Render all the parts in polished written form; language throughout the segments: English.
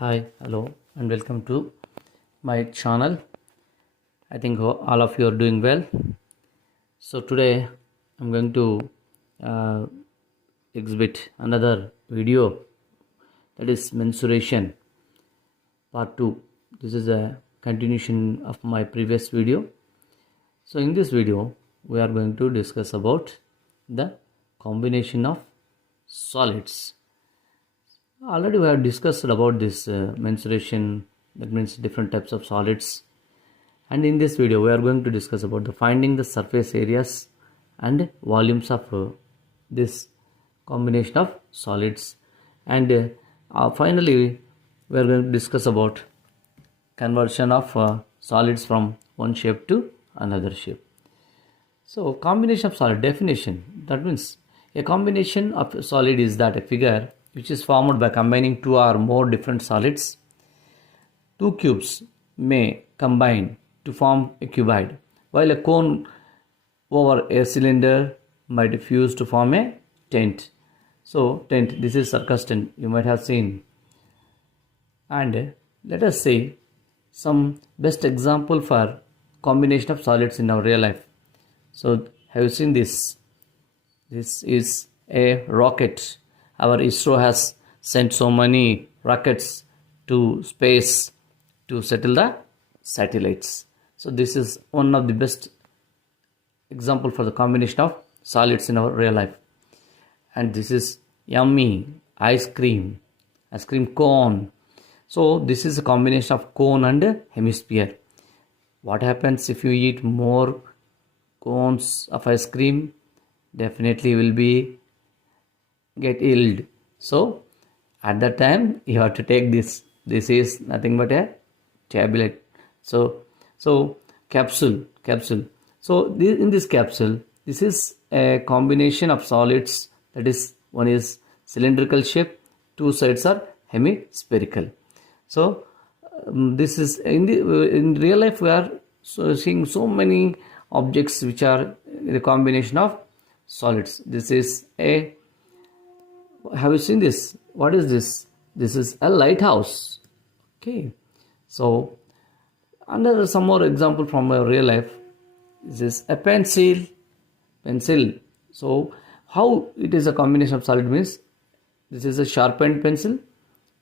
Hi, hello, and welcome to my channel. I think all of you are doing well. So today I'm going to uh, exhibit another video, that is mensuration part 2. This is a continuation of my previous video. So in this video we are going to discuss about the combination of solids. Already we have discussed about this mensuration, that means different types of solids, and in this video we are going to discuss about the finding the surface areas and volumes of this combination of solids, and finally we are going to discuss about conversion of solids from one shape to another shape. So combination of solid definition, that means a combination of solid is that a figure which is formed by combining two or more different solids. Two cubes may combine to form a cuboid, while a cone over a cylinder might fuse to form a tent. So tent, this is circus tent, you might have seen. And let us see some best example for combination of solids in our real life. So have you seen this? This is a rocket. Our ISRO has sent so many rockets to space to settle the satellites. So this is one of the best example for the combination of solids in our real life. And this is yummy ice cream cone. So this is a combination of cone and hemisphere. What happens if you eat more cones of ice cream? Definitely will be get ill. So at that time you have to take this. This is nothing but a tablet. So capsule. So in this capsule, this is a combination of solids, that is, one is cylindrical shape, two sides are hemispherical. So this is in real life we are seeing so many objects which are the combination of solids. This is a, have you seen this? What is this? This is a lighthouse. Okay. So another some more example from my real life. This is a pencil. So how it is a combination of solid means this is a sharpened pencil.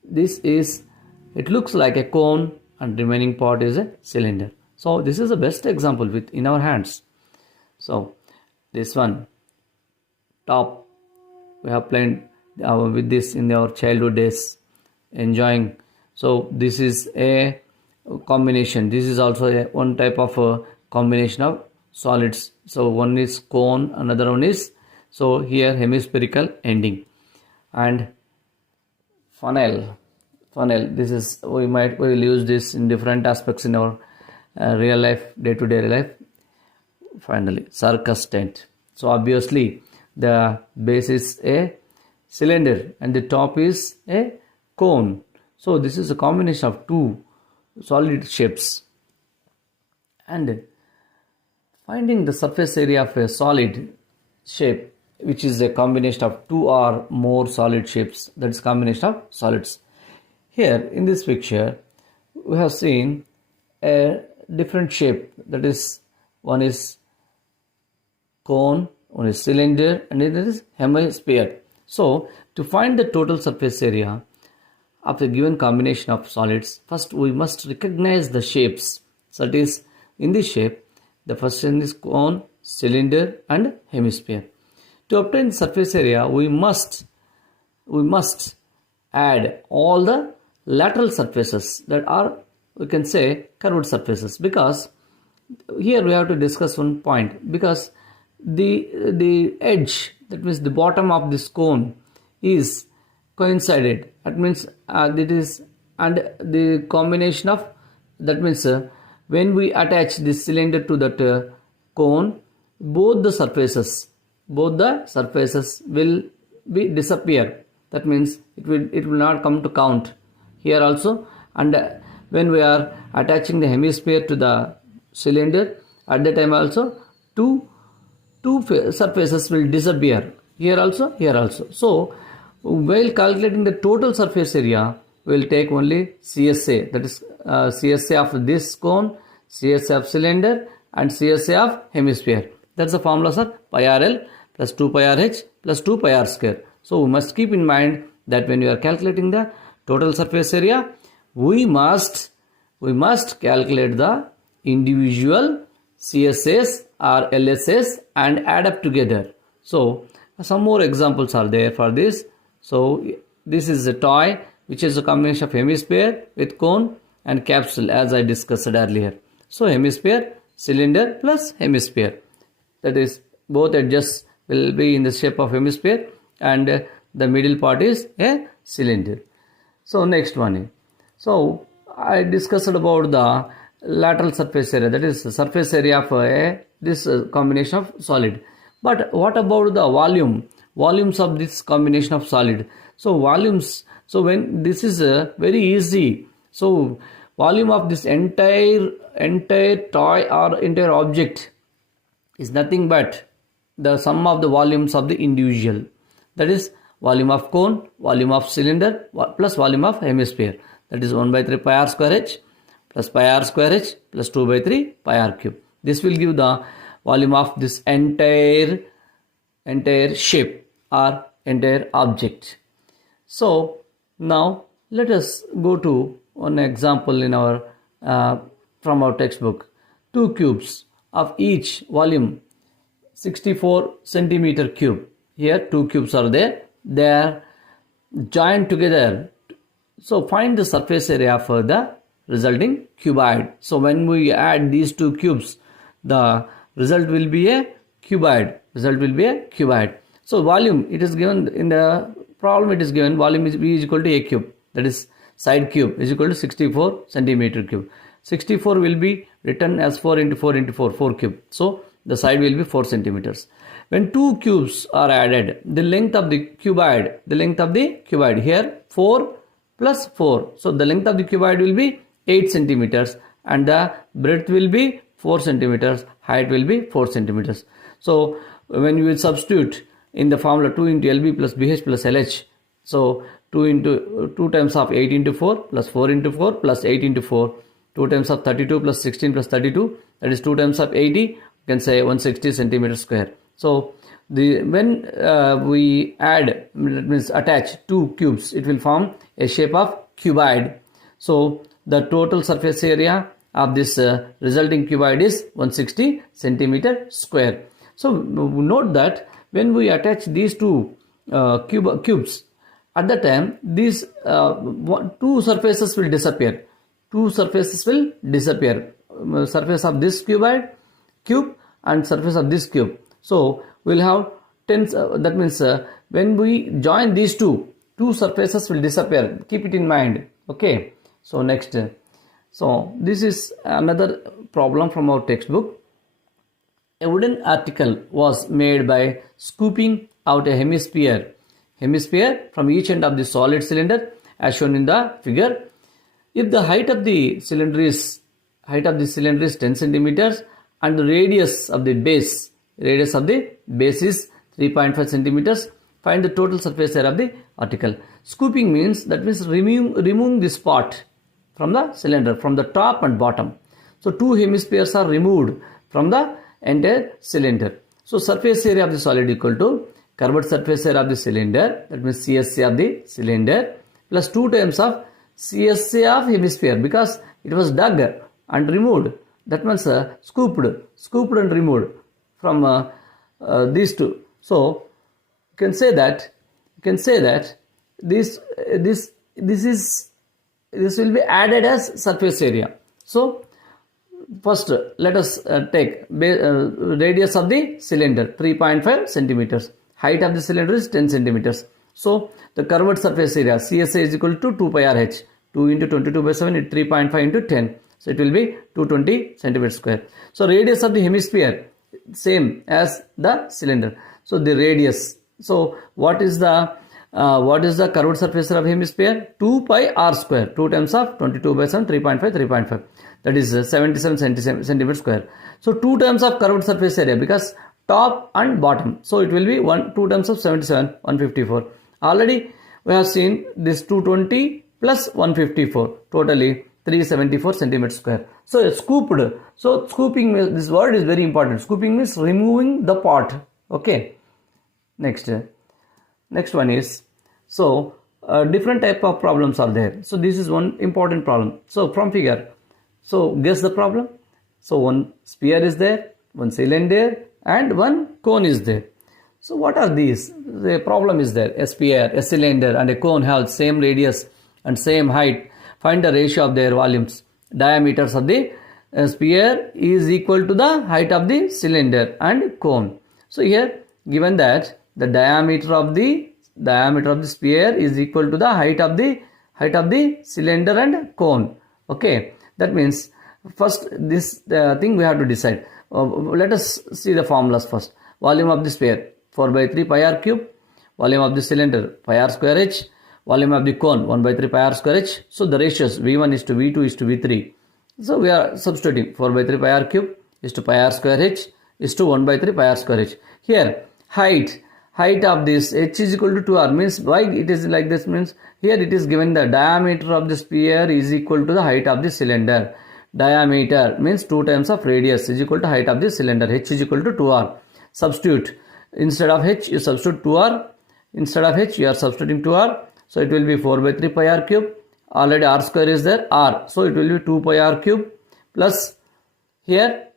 This is, it looks like a cone and remaining part is a cylinder. So this is the best example with in our hands. So this one top, we have played with this in our childhood days, enjoying. So this is a combination. This is also one type of a combination of solids. So one is cone, another one is, so here hemispherical ending. And funnel, this is, we will use this in different aspects in our real life, day-to-day life. Finally circus tent. So obviously the base is a cylinder and the top is a cone. So this is a combination of two solid shapes. And finding the surface area of a solid shape, which is a combination of two or more solid shapes, that is combination of solids. Here in this picture we have seen a different shape, that is, one is cone, one is cylinder, and it is hemisphere. So to find the total surface area of a given combination of solids, first we must recognize the shapes. So it is in this shape, the first one is cone, cylinder and hemisphere. To obtain surface area, we must add all the lateral surfaces that are, we can say, curved surfaces, because here we have to discuss one point, because the edge, that means the bottom of this cone, is coincided. That means it is, and the combination of, that means when we attach this cylinder to that cone, both the surfaces will be disappear. That means it will not come to count here also. And when we are attaching the hemisphere to the cylinder, at the time also two surfaces will disappear, here also. So while calculating the total surface area, we will take only CSA, that is CSA of this cone, CSA of cylinder, and CSA of hemisphere. That's the formula, sir. Pi RL plus 2 pi RH plus 2 pi R square. So we must keep in mind that when you are calculating the total surface area, we must calculate the individual CSAs or LSAs and add up together. So some more examples are there for this. So this is a toy which is a combination of hemisphere with cone and capsule, as I discussed earlier. So hemisphere, cylinder plus hemisphere, that is both edges will be in the shape of hemisphere and the middle part is a cylinder. So next one. So I discussed about the lateral surface area, that is the surface area of this combination of solid. But what about the volumes of this combination of solid? So volumes, so when this is very easy. So volume of this entire toy or entire object is nothing but the sum of the volumes of the individual, that is volume of cone, volume of cylinder plus volume of hemisphere, that is 1 by 3 pi r square h plus pi r square h plus 2 by 3 pi r cube. This will give the volume of this entire shape or entire object. So now let us go to one example in our from our textbook. Two cubes of each volume 64 centimeter cube. Here two cubes are there. They are joined together. So find the surface area for the resulting cuboid. So when we add these two cubes, the result will be a cuboid. So volume, it is given in the problem, it is given volume is V is equal to a cube, that is side cube is equal to 64 centimeter cube. 64 will be written as 4 into 4 into 4 cube. So the side will be 4 centimeters. When two cubes are added, the length of the cuboid here 4 plus 4. So the length of the cuboid will be 8 centimeters and the breadth will be 4 centimeters, height will be 4 centimeters. So when you will substitute in the formula 2 into LB plus BH plus LH, so 2 times of 8 into 4 plus 4 into 4 plus 8 into 4, 2 times of 32 plus 16 plus 32, that is 2 times of 80, you can say 160 centimeters square. So when we add, that means attach two cubes, it will form a shape of cuboid. So the total surface area of this resulting cuboid is 160 centimeter square. So note that when we attach these two cubes, at that time these two surfaces will disappear. Surface of this cube and surface of this cube. So we'll have tens. That means when we join these two surfaces will disappear. Keep it in mind. Okay. So next. So this is another problem from our textbook. A wooden article was made by scooping out a hemisphere from each end of the solid cylinder as shown in the figure. If the height of the cylinder is 10 centimeters and the radius of the base is 3.5 centimeters, find the total surface area of the article. Scooping means removing this part from the cylinder, from the top and bottom. So two hemispheres are removed from the entire cylinder. So surface area of the solid equal to curved surface area of the cylinder, that means CSA of the cylinder, plus 2 times of CSA of hemisphere, because it was dug and removed. That means scooped and removed from these two. So you can say that this will be added as surface area. So first let us take radius of the cylinder 3.5 centimeters. Height of the cylinder is 10 centimeters. So the curved surface area CSA is equal to 2 pi RH. 2 into 22 by 7 is 3.5 into 10. So it will be 220 centimeters square. So radius of the hemisphere same as the cylinder. So the radius. So what is the curved surface area of hemisphere? 2 pi r square. 2 times of 22 by 7, 3.5. That is 77 centimeters square. So 2 times of curved surface area, because top and bottom. So it will be 2 times of 77, 154. Already we have seen this 220 plus 154, totally 374 centimeters square. So scooped. So scooping, this word is very important. Scooping means removing the pot. Okay. Next one is, so different type of problems are there. So this is one important problem. So from figure, so guess the problem. So one sphere is there, one cylinder and one cone is there. So what are these? The problem is there. A sphere, a cylinder and a cone have same radius and same height. Find the ratio of their volumes. Diameters of the sphere is equal to the height of the cylinder and cone. So here given that the diameter of the sphere is equal to the height of the cylinder and cone. Okay, that means first this thing we have to decide. Let us see the formulas first. Volume of the sphere 4 by 3 pi r cube. Volume of the cylinder pi r square h. Volume of the cone 1 by 3 pi r square h. So the ratios V1 is to V2 is to V3. So we are substituting 4 by 3 pi r cube is to pi r square h is to 1 by 3 pi r square h. Here height of this h is equal to 2r, means why it is like this, means here it is given the diameter of the sphere is equal to the height of the cylinder. Diameter means 2 times of radius is equal to height of the cylinder. H is equal to 2r. Substitute, instead of h you substitute 2r, instead of h you are substituting 2r. So it will be 4 by 3 pi r cube. Already r square is there, r, so it will be 2 pi r cube plus here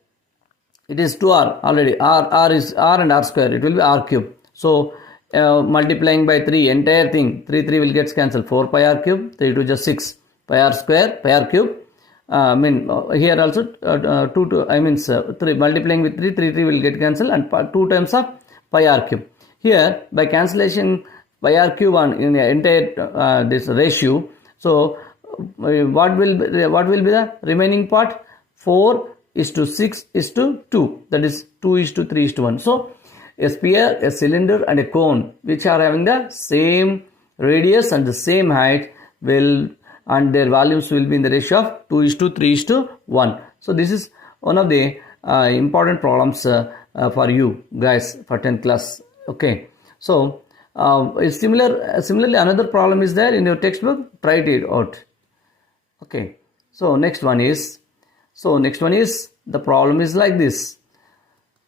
it is 2r already, r is r and r square, it will be r cube. So multiplying by 3, entire thing, 3 will get cancelled, 4 pi r cube, 3 to just 6, pi r square, pi r cube. Here also 3 multiplying with 3 will get cancelled and 2 times of pi r cube. Here by cancellation pi r cube on in the entire this ratio. So what will be the remaining part? 4 is to 6 is to 2, that is 2 is to 3 is to 1. So a sphere, a cylinder and a cone which are having the same radius and the same height will, and their volumes will be in the ratio of 2 is to 3 is to 1. So this is one of the important problems for you guys for 10th class. Okay, so similarly another problem is there in your textbook, try it out. Okay, so next one is the problem is like this.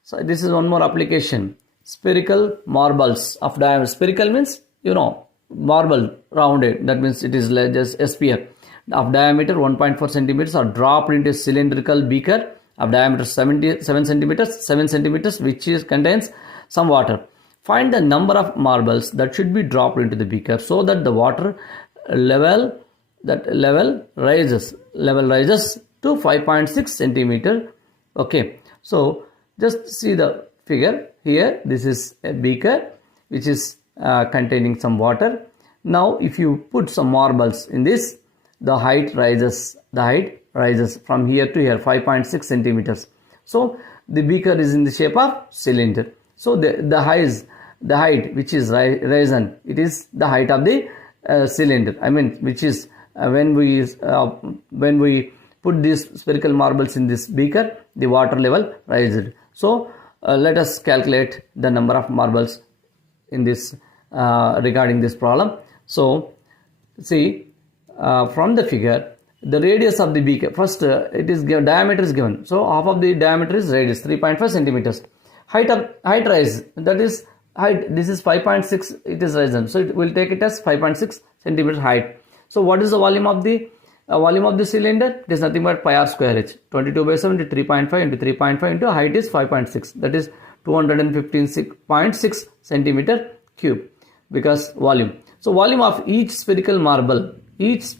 So this is one more application. Spherical marbles of diameter. Spherical means marble rounded, that means it is just a sphere of diameter 1.4 centimeters are dropped into a cylindrical beaker of diameter 7 centimeters which contains some water. Find the number of marbles that should be dropped into the beaker so that the water level rises to 5.6 centimeter. Okay, so just see the figure here. This is a beaker which is containing some water. Now if you put some marbles in this, the height rises from here to here, 5.6 centimeters. So the beaker is in the shape of cylinder. So the height which is risen, it is the height of the cylinder. Which is when we put these spherical marbles in this beaker, the water level rises. So let us calculate the number of marbles in this regarding this problem. So see from the figure, the radius of the beaker, first it is given, diameter is given, so half of the diameter is radius 3.5 centimeters. Height rise, that is height, this is 5.6, it is risen, so it will take it as 5.6 centimeter height. So what is the volume of the cylinder? It is nothing but pi r square h, 22 by 7 into 3.5 into 3.5 into height is 5.6, that is 215.6 centimeter cube, because volume. So volume of each spherical marble is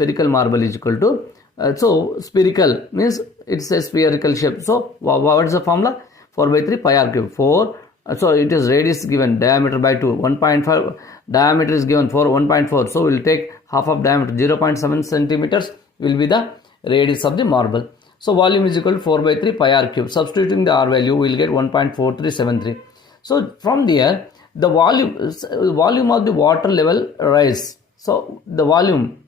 equal to so spherical means it's a spherical shape. So what is the formula? 4 by 3 pi r cube. 4, so it is radius given, diameter by 2, 1.5, diameter is given for 1.4, so we will take half of diameter, 0.7 centimeters will be the radius of the marble. So volume is equal to 4 by 3 pi r cube. Substituting the r value, we will get 1.4373. So from there, the volume of the water level rise. So the volume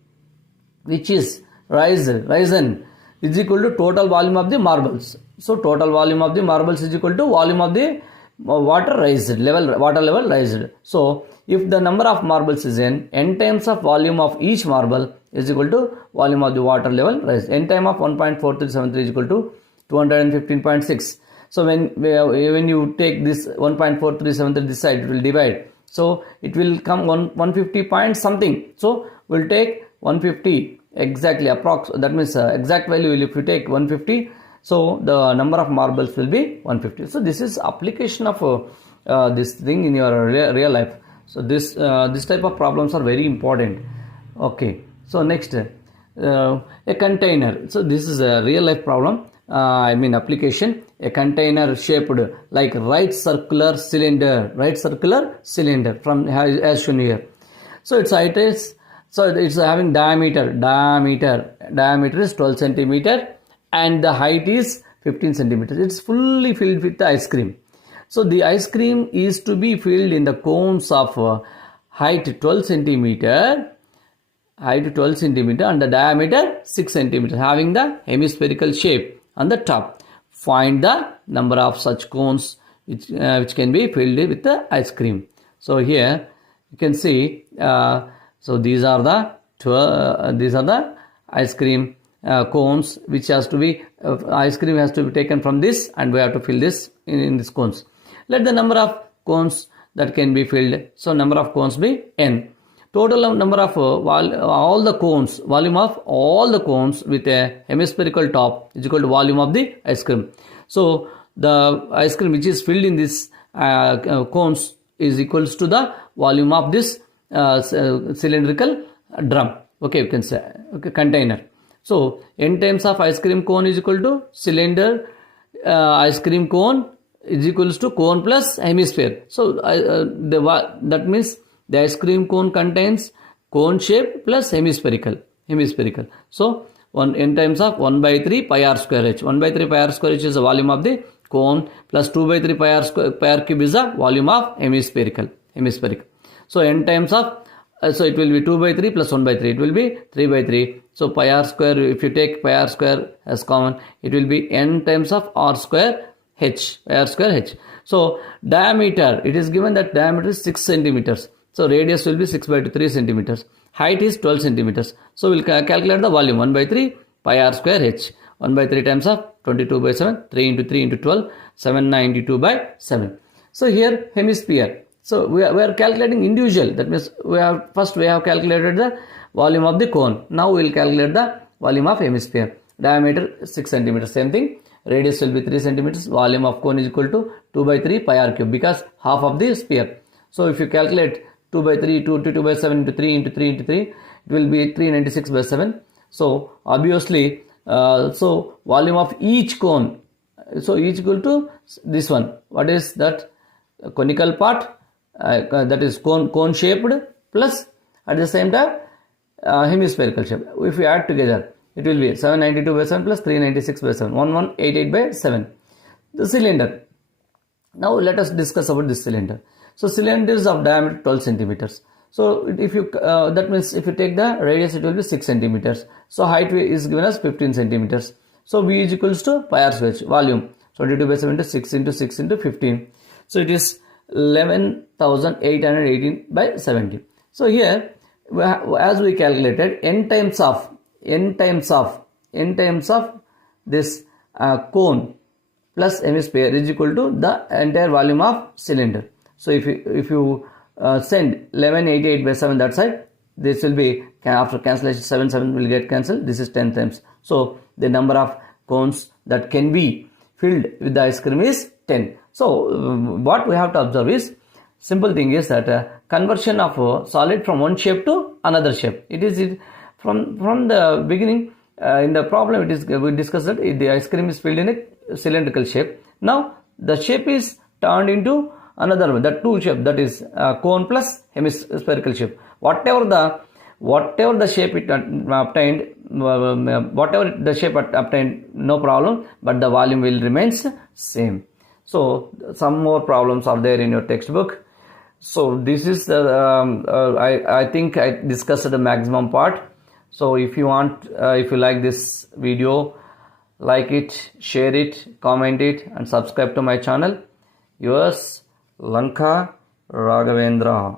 which is risen is equal to total volume of the marbles. So total volume of the marbles is equal to volume of the water level raised. So if the number of marbles is n times of volume of each marble is equal to volume of the water level raised. N time of 1.4373 is equal to 215.6. So when you take this 1.4373 this side, it will divide. So it will come 150 point something. So we'll take 150 exactly approx. That means exact value will, if you take 150, so the number of marbles will be 150. So this is application of this thing in your real life. So this type of problems are very important. Okay. So next, a container. So this is a real life problem. Application. A container shaped like right circular cylinder from as shown here. So its height is, so it's having diameter is 12 centimeter and the height is 15 centimeters. It's fully filled with the ice cream. So the ice cream is to be filled in the cones of height 12 centimeter and the diameter 6 centimeters, having the hemispherical shape on the top. Find the number of such cones which can be filled with the ice cream. So here you can see, so these are the ice cream cones which has to be, ice cream has to be taken from this and we have to fill this in these cones. Let the number of cones that can be filled, so number of cones be n. Total number of all the cones, volume of all the cones with a hemispherical top is equal to volume of the ice cream. So the ice cream which is filled in this cones is equals to the volume of this cylindrical drum. Okay, you can say, okay, container. So n times of ice cream cone is equal to cylinder ice cream cone is equals to cone plus hemisphere. So that means the ice cream cone contains cone shape plus hemispherical. So n times of 1 by 3 pi r square h. 1 by 3 pi r square h is the volume of the cone plus 2 by 3 pi r cube is the volume of hemispherical. So n times of, so it will be 2 by 3 plus 1 by 3. It will be 3 by 3. So pi r square, if you take pi r square as common, it will be n times of r square h. So diameter, it is given that diameter is 6 centimeters. So radius will be 6 by 3 centimeters. Height is 12 centimeters. So we'll calculate the volume 1 by 3 pi r square h. 1 by 3 times of 22 by 7, 3 into 3 into 12, 792 by 7. So here hemisphere. So we are calculating individual. That means we have calculated the volume of the cone. Now we will calculate the volume of hemisphere. Diameter 6 centimeters. Same thing. Radius will be 3 centimeters. Volume of cone is equal to 2 by 3 pi r cube because half of the sphere. So if you calculate 2 by 3, 2 by 7 into 3 into 3 into 3, it will be 396 by 7. So obviously, so volume of each cone, so each equal to this one. What is that? Conical part, that is cone shaped plus at the same time hemispherical shape. If we add together, it will be 792 by 7 plus 396 by 7, 1188 by 7. The cylinder. Now let us discuss about this cylinder. So cylinders of diameter 12 centimeters. So if you that means if you take the radius, it will be 6 centimeters. So height is given as 15 centimeters. So V is equals to pi r square volume 22 by 7 into 6 into 6 into 15. So it is 11,818 by 70. So here as we calculated n times of this cone plus hemisphere is equal to the entire volume of cylinder. So if you send 1188 by 7 that side, this will be, after cancellation 7 will get cancelled. This is 10 times. So the number of cones that can be filled with the ice cream is 10. So what we have to observe is, simple thing is that conversion of solid from one shape to another shape. It is from the beginning in the problem. It is, we discussed that the ice cream is filled in a cylindrical shape. Now the shape is turned into another one, that two shape, that is cone plus hemispherical shape. Whatever the shape it obtained, no problem, but the volume will remains same. So some more problems are there in your textbook. So this is I think I discussed the maximum part. So if you want, if you like this video, like it, share it, comment it, and subscribe to my channel. Yours, Lanka Raghavendra.